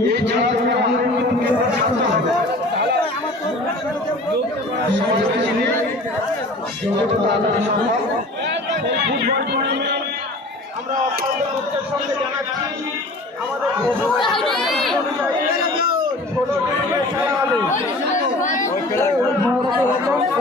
এই অনেককে ছাত্র হবে সমাজকে চিনে আমরা টিমে খেলা হবে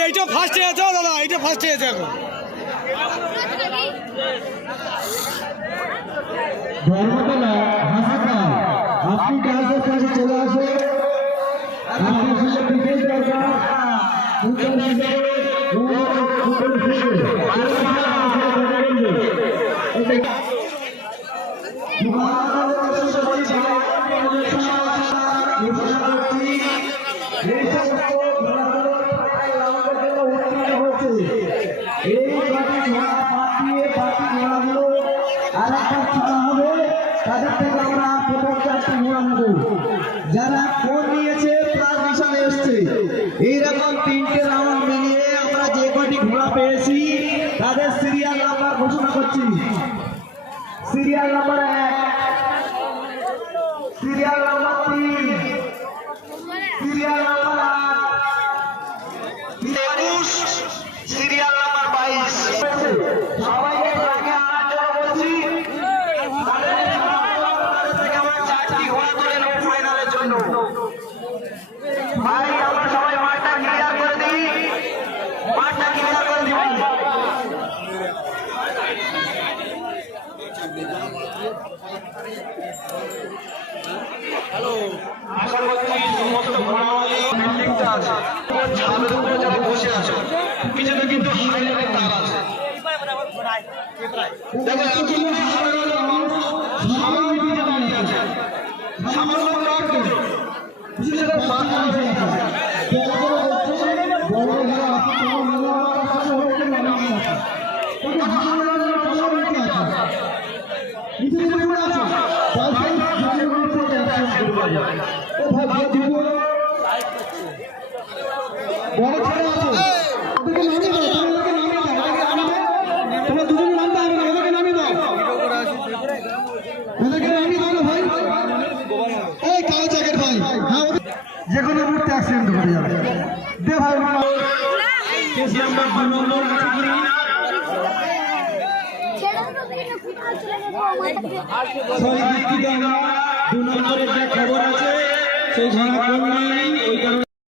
এইটা ফার্স্টে আছে দাদা এইটা ফার্স্টে আছে এখন। চলে একটা হবে আমরা চারটি ঘোড়া নেব যারা ফোন নিয়েছে প্রাণ হিসাবে এসছে এইরকম তিনটে রাউন্ড মিলিয়ে আমরা যে কটি ঘোড়া পেয়েছি তাদের সিরিয়াল নাম্বার ঘোষণা করছি সিরিয়াল নাম্বার এক সিরিয়াল নাম্বার সিরিয়াল ভাই, আমরা সবাই মাঠটা দিবেন আশা করছি সমস্ত বিল্ডিংটা আছে ছাদের উপরে বসে আছে পিছনে কিন্তু হাইলাইটের তার আছে মানুষ সামান্য দাঁড়িয়ে আছে সামান্য কাট করে পিছনে মাথা হয়ে আছে বড় ছেলে আছে ওদেরকে নামিয়ে দাও নামতে হবে না ওদেরকে নামিয়ে দাও ওদেরকে নামিয়ে দাও ভাই যে কোনো মুহূর্তে অ্যাক্সিডেন্ট ঘটে যাবে দে ভাই দু নম্বর আছে কি সরি আমরা। দু নম্বরের যে খবর আছে সেই ধরা ওই কারণে